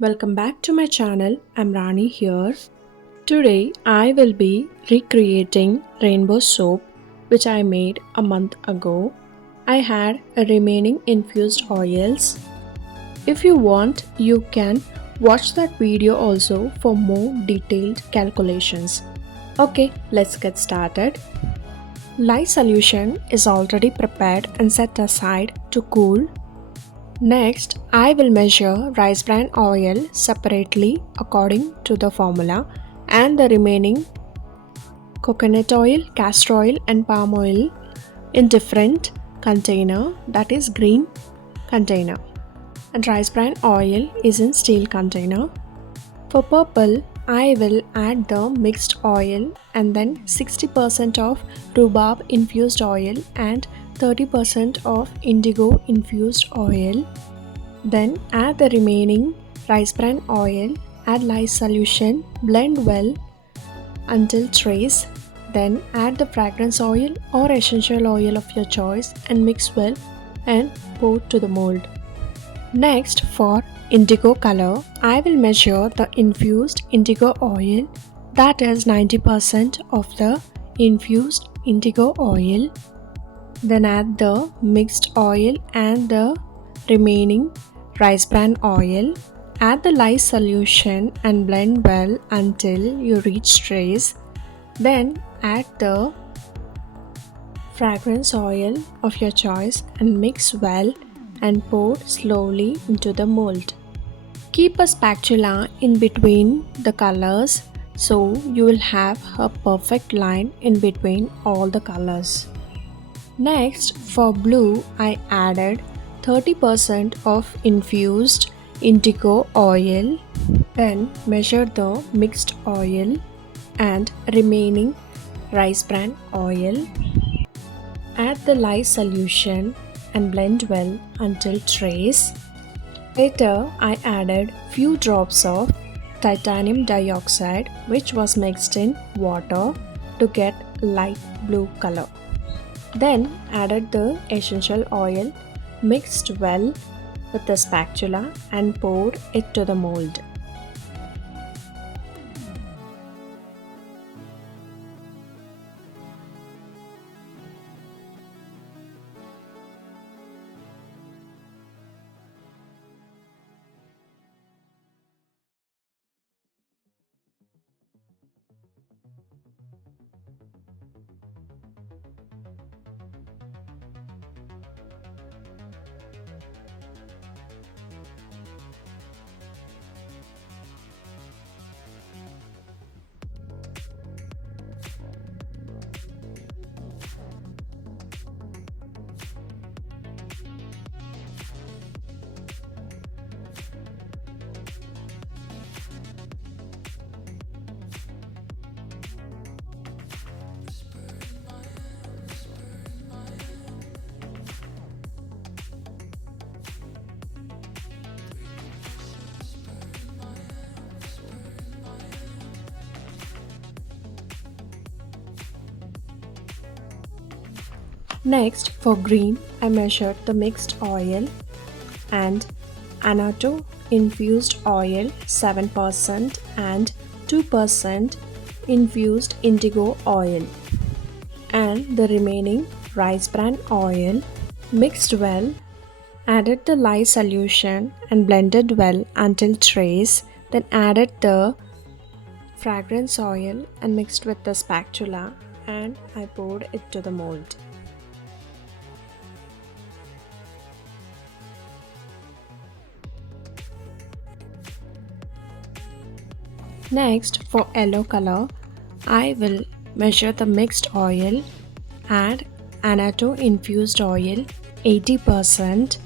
Welcome back to my channel. I'm Rani here. Today I will be recreating rainbow soap which I made a month ago. I had a remaining infused oils. If you want, you can watch that video also for more detailed calculations. Okay, let's get started. Lye solution is already prepared and set aside to cool. Next, I will measure rice bran oil separately according to the formula and the remaining coconut oil, castor oil and palm oil in different container, that is green container, and rice bran oil is in steel container. For purple, I will add the mixed oil and then 60% of rhubarb infused oil and 30% of indigo infused oil. Then add the remaining rice bran oil, add lye solution, blend well until trace. Then add the fragrance oil or essential oil of your choice and mix well and pour to the mold. Next, for indigo color, I will measure the infused indigo oil, that is 90% of the infused indigo oil. Then add the mixed oil and the remaining rice bran oil. Add the lye solution and blend well until you reach trace. Then add the fragrance oil of your choice and mix well and pour slowly into the mold. Keep a spatula in between the colors so you will have a perfect line in between all the colors. Next, for blue, I added 30% of infused indigo oil. Then measure the mixed oil and remaining rice bran oil. Add the lye solution and blend well until trace. Later, I added few drops of titanium dioxide which was mixed in water to get light blue color. Then added the essential oil, mixed well with the spatula and poured it to the mold. Next, for green, I measured the mixed oil and annatto infused oil 7% and 2% infused indigo oil and the remaining rice bran oil. Mixed well, added the lye solution and blended well until trace. Then added the fragrance oil and mixed with the spatula and I poured it to the mold. Next, for yellow color, I will measure the mixed oil, add annatto infused oil 80%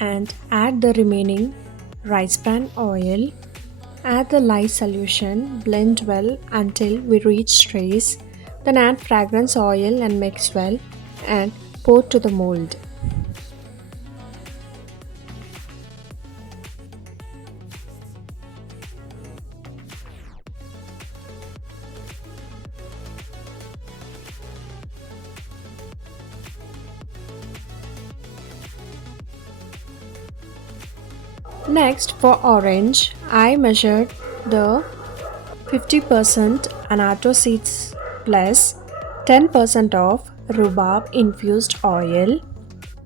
and add the remaining rice bran oil. Add the lye solution, blend well until we reach trace. Then add fragrance oil and mix well and pour to the mold. Next, for orange, I measured the 50% annatto seeds plus 10% of rhubarb infused oil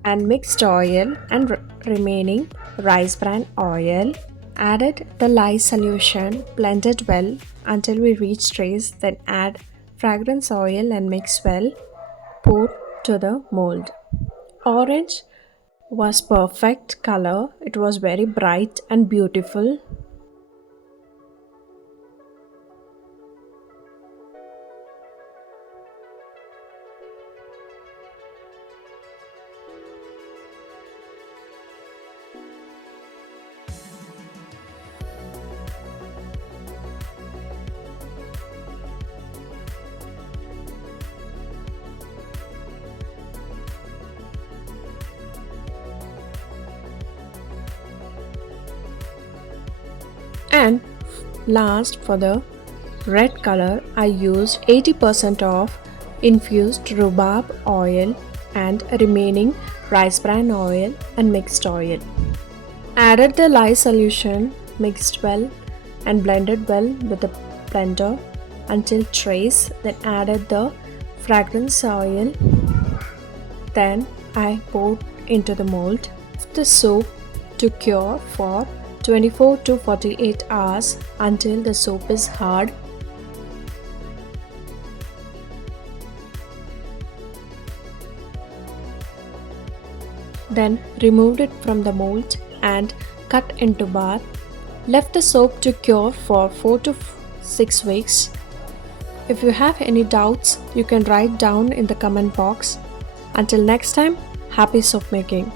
and mixed oil and remaining rice bran oil. Added the lye solution, blended well until we reach trace, then add fragrance oil and mix well. Pour to the mold. Orange was perfect color. It was very bright and beautiful. And last, for the red color, I used 80% of infused rhubarb oil and remaining rice bran oil and mixed oil. Added the lye solution, mixed well and blended well with the blender until trace, then added the fragrance oil. Then I poured into the mold. Left the soap to cure for 24 to 48 hours until the soap is hard. Then removed it from the mold and cut into bar. Left the soap to cure for 4 to 6 weeks. If you have any doubts, you can write down in the comment box. Until next time, happy soap making.